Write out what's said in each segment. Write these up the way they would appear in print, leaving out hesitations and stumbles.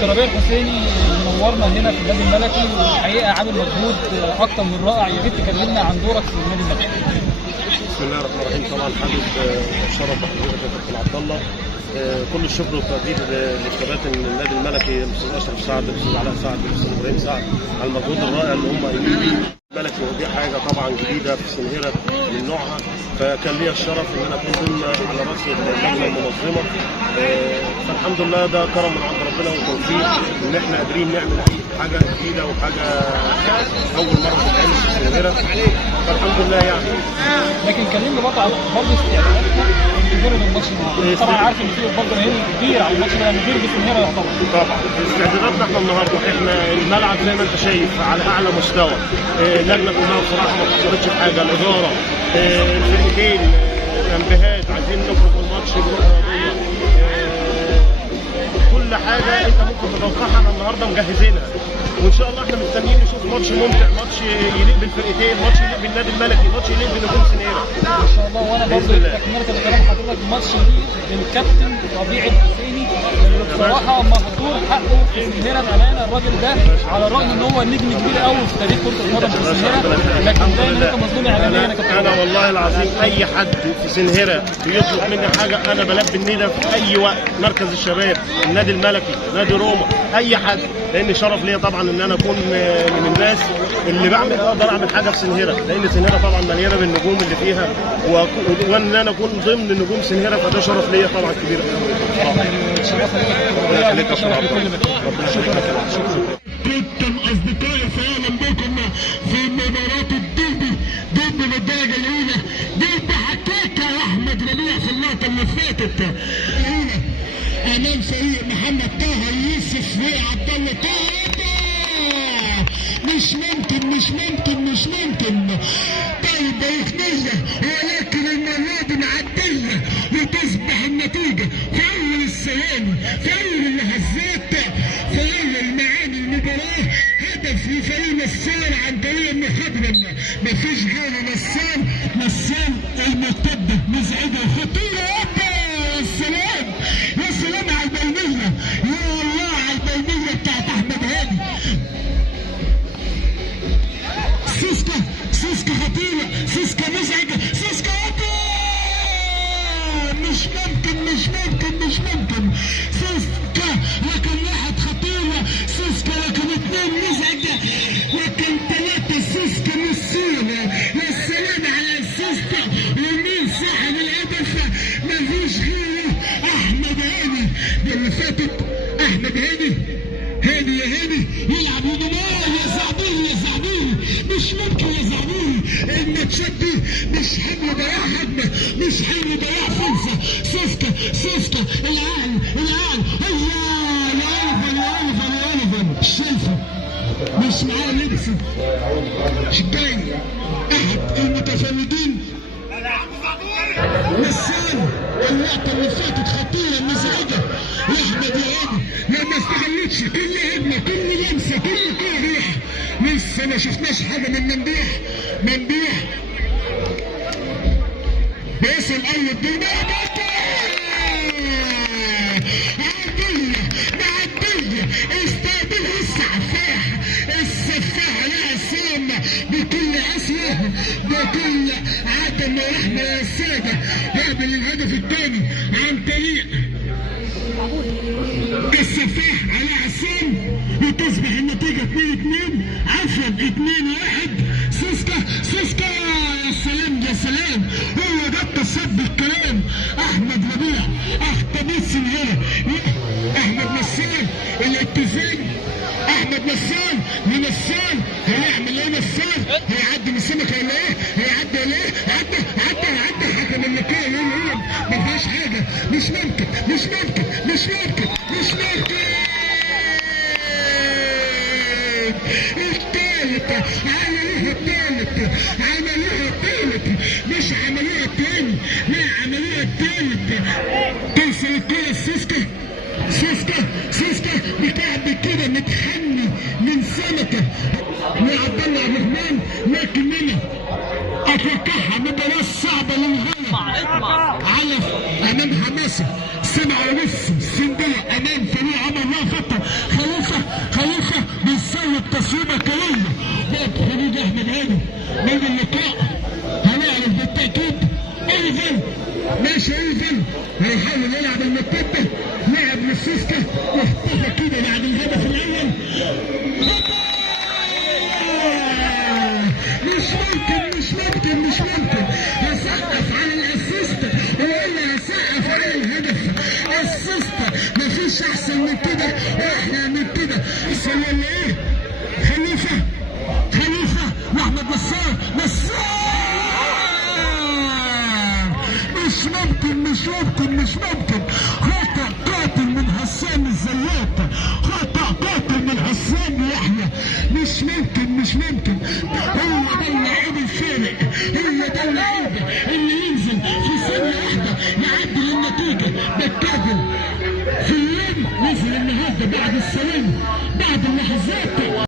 كابتن ربيع الحسيني منورنا هنا في النادي الملكي، والحقيقه عامل مجهود اكتر من رائع. يا ريت تكلمنا عن دورك في النادي الملكي. بسم الله الرحمن الرحيم. طبعا حابب اتشرف بحضرتك يا كابتن عبد الله. كل الشكر والتقدير لكباتن النادي الملكي، الاستاذ اشرف سعد، الاستاذ علاء سعد، الاستاذ ابراهيم سعد، على المجهود الرائع اللي هم قايمين بيه. الملكي ودي حاجه طبعا جديده في سنهره من نوعها، فكان لي الشرف ان انا اكون ضمن على راس اللجنه المنظمه. فالحمد لله ده كرم من عند ربنا وتوفيق ان احنا قادرين نعمل حاجه جديده وحاجه اول مره تتعمل في سنهره، فالحمد لله يعني. لكن كلمنا برضه استعداداتنا لجرب الماتش النهارده. طبعا عارف ان في برضه جماهير كبير على الماتش ده، كبير بسنهره يعتبر. طبعا استعداداتنا احنا النهارده، احنا الملعب زي ما انت شايف على اعلى مستوى. اللجنه كلها بصراحه ما قصرتش في حاجه، الاداره، الفرقتين، تنبيهات، عايزين نخرج من الماتش بروح رياضيه، كل حاجه انت ممكن تتوقعها احنا النهارده مجهزينها، وان شاء الله احنا مستنيين نشوف ماتش ممتع، ماتش يليق بالفرقتين، ماتش يليق بالنادي الملكي، ماتش يليق بنجوم سنهره ان شاء الله. وانا برضه تكمله لكلام حضرتك، ماتش يليق بالكابتن ربيع الحسيني اللي بصراحه مهدور حقه في سنهره بامانه. الراجل ده على الرغم ان هو نجم كبير قوي في تاريخ كره القدم في سنهره، لكن دايما انت مظلوم اعلاميا يا كابتن. انا والله العظيم اي حد في سنهره بيطلب مني حاجه انا بلبي الندى في اي وقت، مركز الشباب، النادي الملكي، نادي روما، اي حد، لان شرف ليا طبعا ان انا اكون من الناس اللي اقدر اعمل حاجه في سنهره، لان سنهره طبعا مليانه بالنجوم اللي فيها، وان انا اكون ضمن نجوم سنهره، فده شرف ليا طبعا كبير قوي. كنتم اصدقائي فعلا بكم في مباراه الديربي بالدرجه الاولى. دي حكاك يا احمد ربيع في اللقطه اللي فاتت امام فريق محمد طه يوسف وعبد الله طه. مش ممكن طيب يخنجنا، ولكن المره دي معديه وتصبح النتيجه في اول الثواني، في اول اللحظات، في اول معاني المباراه. هدف لفريق نسان عن طريق المخضرم، مفيش غير نسان المرتده مزعجه خطيره. يا سلام يا سلام على البينيه، يا الله على البينيه بتاعت احمد هادي. سيسكا خطيرة، سيسكا مزعجة، سيسكا مش ممكن سيسكا رقم واحد خطيرة، سيسكا رقم اثنين مزعجة، رقم ثلاثة سيسكا مسيرة. يا سلام على سيسكا، ومين صاحب الهدف؟ مفيش غيره أحمد هاني. دي اللي فاتت أحمد هاني يا هاني يلعب يا زعبيري، مش ممكن يا زعبيري. الماتشات دي مش حلو ضياع هجمه، مش حلو ضياع فرصه. سيسكا العقل يا ألفا شايفه مش معاه لبس، جاي احد المتفردين نسان. اللقطه اللي فاتت خطيره مزعجه واحمد يا هاني لما استغلتش كل هجمه، كل لمسه، كل كوره. لسه ما شفناش حاجه من ممدوح بيصل اول دور معديه استقبلها السفاح يا عصام بكل عصيه، بكل عدم رحمه يا ساده. يقبل الهدف الثاني عن طريق السفاح على عصام، وتصبح النتيجه 2-2، عفوا 2-1. سيسكا يا سلام، هو ده التصدي الكلام. احمد ربيع اختبيت سنهره، احمد نسان الاتزان، احمد نسان هيعمل ايه؟ هيعدي من السمكه ولا ايه؟ هيعدي ولا ايه؟ عدى حكم اللقاء يقول ما فيهاش حاجه. مش ممكن الثالث مش عملوها الثاني، لا عملوها الثالث. توصل الكوره سيسكا بتاع كده متحني من من اللقاء هنعرف بالتأكيد. ايفن ماشي، ايفن هيحاول يلعب المرتدة، لعب للسوسكة واختفى كده بعد الهدف الاول. مش ممكن هسقف على الاسيست ولا هسقف على الهدف. اسيست مفيش احسن من كده واحلى من كده. سلم ايه خليفه واحمد نصار مش ممكن خطأ قاتل من حسام الزيات، خطأ قاتل من حسام يحيى. مش ممكن هو ده اللعيب الفارق، هو ده اللعيب اللي ينزل في ثانية واحدة يعدل النتيجة. بالكامل في اليوم نزل النهارده بعد السلام بعد اللحظات.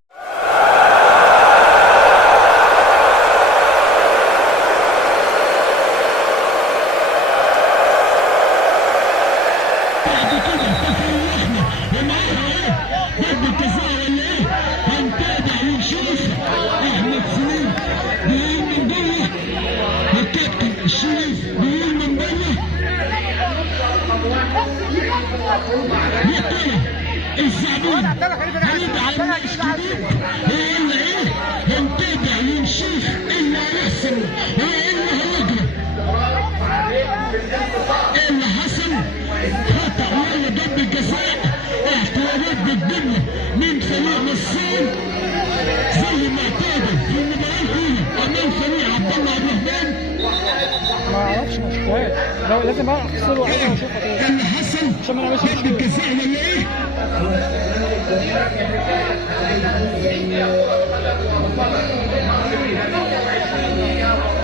الزعبون هيبقى على الناس كبير ويقول ايه هنتابع ونشوف ايه اللي هيحصل وايه اللي هيجرى. ايه اللي حصل؟ خطأ ولا ضربة جزاء، احتياطات بالدنيا من فريق نصار زي ما اعتادوا في المباراة الأولى أمام فريق عبد الله عبد الرحمن. ما اعرفش، ما شفتهاش، لازم بقى افصله واشوفها تاني. ايه اللي حصل؟ عشان ما نعملش ضربة جزاء ولا ايه؟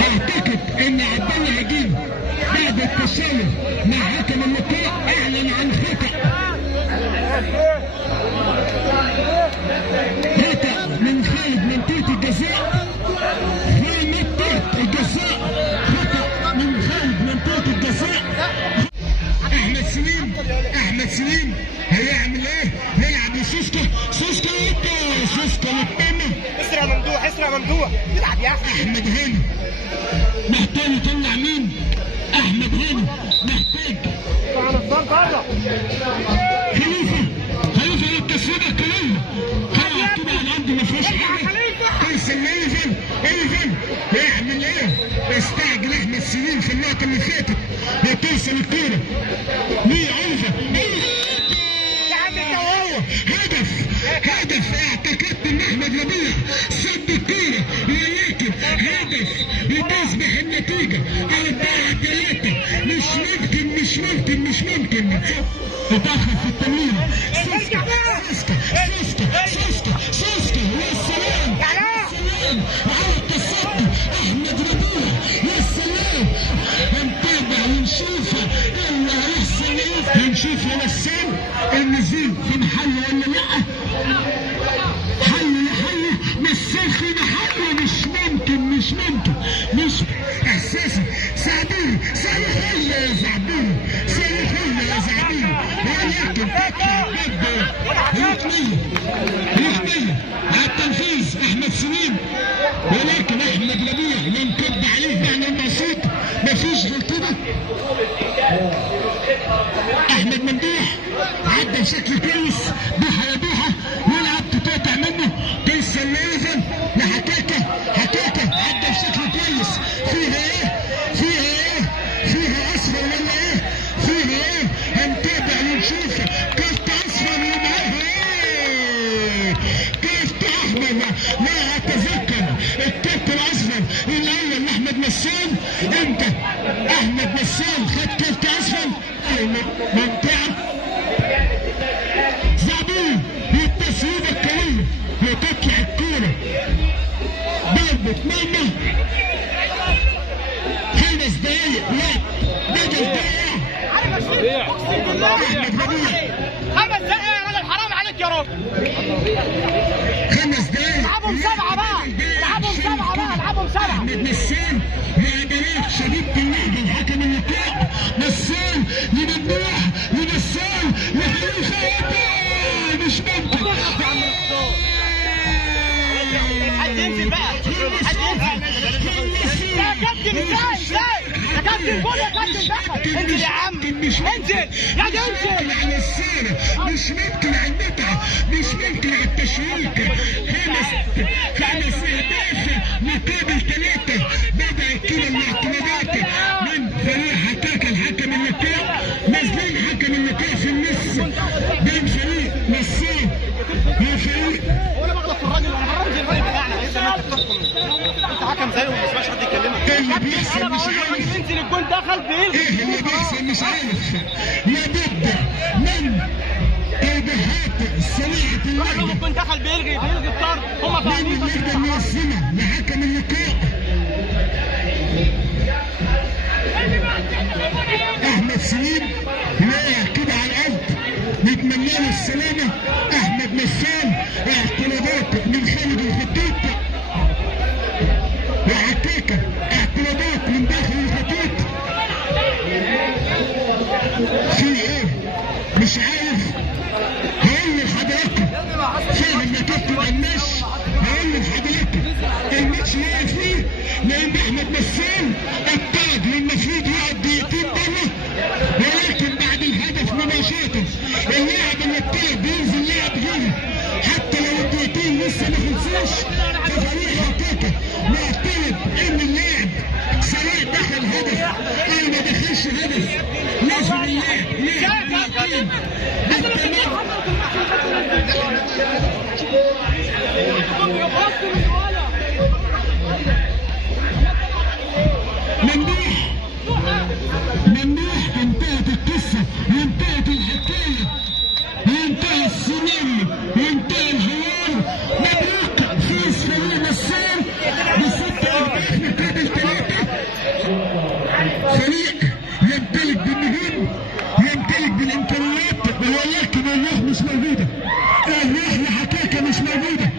اعتقد ان عبد الله هجين بعد التشاور مع حكم اللقاء اعلن عن خطأ من خارج منطقة الجزاء. في منطقة الجزاء خطأ من خارج منطقة الجزاء. احمد سليم هيعمل ايه؟ هيلعب لسوسكا للتاني. اسرع ممدوح يلعب يا اخي. احمد هاني محتاج يطلع مين؟ احمد هاني محتاج خليفه للتسويق الكليه. طلع كده على الارض ما فيهاش حاجه. توصل ايفن يعمل ايه؟ استعجل احمد سليم في اللقطه اللي فاتت توصل الكوره ليه ايفن هدف. اعتقدت ان احمد ربيع صد الكوره ولكن هدف لتصبح النتيجه 4-3. مش ممكن تتاخر في التمرير. سوسكا يا سلام على التصدي احمد ربيع يا سلام. هنتابع ونشوف ايه اللي هيحصل. هنشوف يا نسام النزول في محل ولا لا. حل نسام في محله. مش ممكن اساسا. زعبير يا زعبير ولكن تطلع بده ركنيه على التنفيذ احمد سليم، ولكن احمد ربيع ينكب عليه معنى المقصود. مفيش غير كده. احمد ممدوح عدى بشكل كويس. بوحه يلعب تتقطع منه توصل لايفن لحكاكه عدى بشكل كويس. فيها اصفر ولا ايه؟ هنتابع ونشوف. كارت اصفر ومعاها ايه؟ كارت احمر. لا اتذكر الكارت الاصفر الاول لاحمد نسام. امتى احمد نسام خد كارت اصفر؟ ممتعه. زعبون بالتسويده القويه وتطلع الكوره ضربه مرمى. 5 دقايق لا بدل دقيقه. احمد ربيع 5 دقايق يا راجل، حرام عليك يا راجل. 5 دقايق. العبهم 7 بقى. احمد نسام لعبارات شديدة اللهجة لحكم اللقاء. نسام لممدوح لنسام لخليفة. مش ممكن حد ينزل بقى، حد ينزل. يا كابتن ازاي؟ يا كابتن قول يا كابتن دخل. انزل يا عم، انزل يا دي انزل. على السيرة مش ممكن على المتعة، مش ممكن على التشويق. خمس أهداف مقابل 3. بدأت كده الاعتمادات من فريق حكاكة الحكم اللقاء، نازلين حكم اللقاء في النص بين فريق نصاب وفريق. وانا بغلط في الراجل، انا برمز الراجل بتاعنا. لسه ما انت بتحكم، انت حكم زيه وما تسمعش حد يكلمك. ايه اللي بيحصل مش عارف، ينزل الجول دخل بيلغي. ايه اللي بيحصل مش عارف. لابد من توضيحات سريعة اللعبة الجول دخل بيلغي الطرد. هم من فاهمين بس اللجنة المنظمة لحكم اللقاء احمد سليم واقع كده على الارض، نتمنى له السلامة. احمد نسام اعتراضات من خالد الخطوط وعكاكة، اعتراضات من داخل الخطوط. في ايه مش عارف. هقول لحضراتكم فاهم يا كابتن قماش، هقول لحضراتكم الماتش واقف فيه لان احمد نسام الطرد والمفروض يقعد دقيقتين بره، ولكن بعد الهدف مباشرة اللاعب اللي الطرد بينزل لاعب غيره حتى لو الدقيقتين لسه ما خلصوش. ففريق حكاكة معترض ان اللاعب سواء دخل هدف او ما دخلش هدف لازم اللاعب دقيقتين بالتمام. ممدوح انتهت القصة وانتهت الحكاية وانتهى السيناريو وانتهى الحوار. مبروك فوز فريق نسام ب6 أهداف مقابل 3. فريق يمتلك بالنجوم، يمتلك بالامكانيات، ولكن الروح مش موجودة. الروح لحكاكة مش موجودة.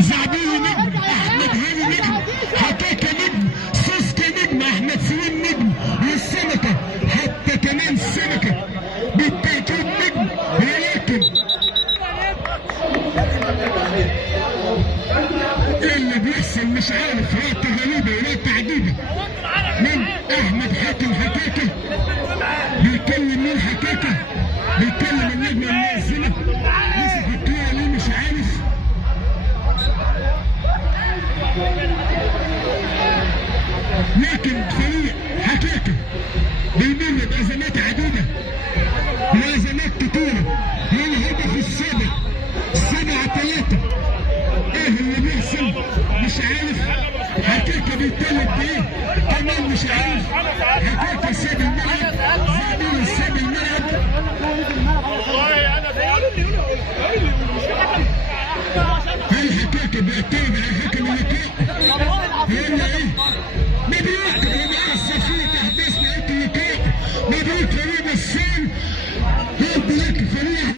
زعبيه نجم، احمد هاني نجم، حكاكة نجم، سوسكا نجم، احمد سليم نجم، والسمكة حتى كمان السمكة بالتأكيد نجم. ولكن ايه اللي بيحصل مش عارف. رات غريبة ورات عجيبة من احمد حاتم حكاكة. بيتكلم مين حكاكة؟ بيتكلم النجم المنظمة. مسك الكورة ليه مش عارف. لكن فريق حكاكة بيمر بأزمات عديدة وأزمات كتيرة. والهدف السابق 7-3. ايه اللي بيحصل مش عارف. حكاكة بيتكلم بايه كمان مش عارف. حكاكة ساب الملعب، زعبيل ساب الملعب. هل حكاكة بيعترض على حكم اللقاء ولا ايه؟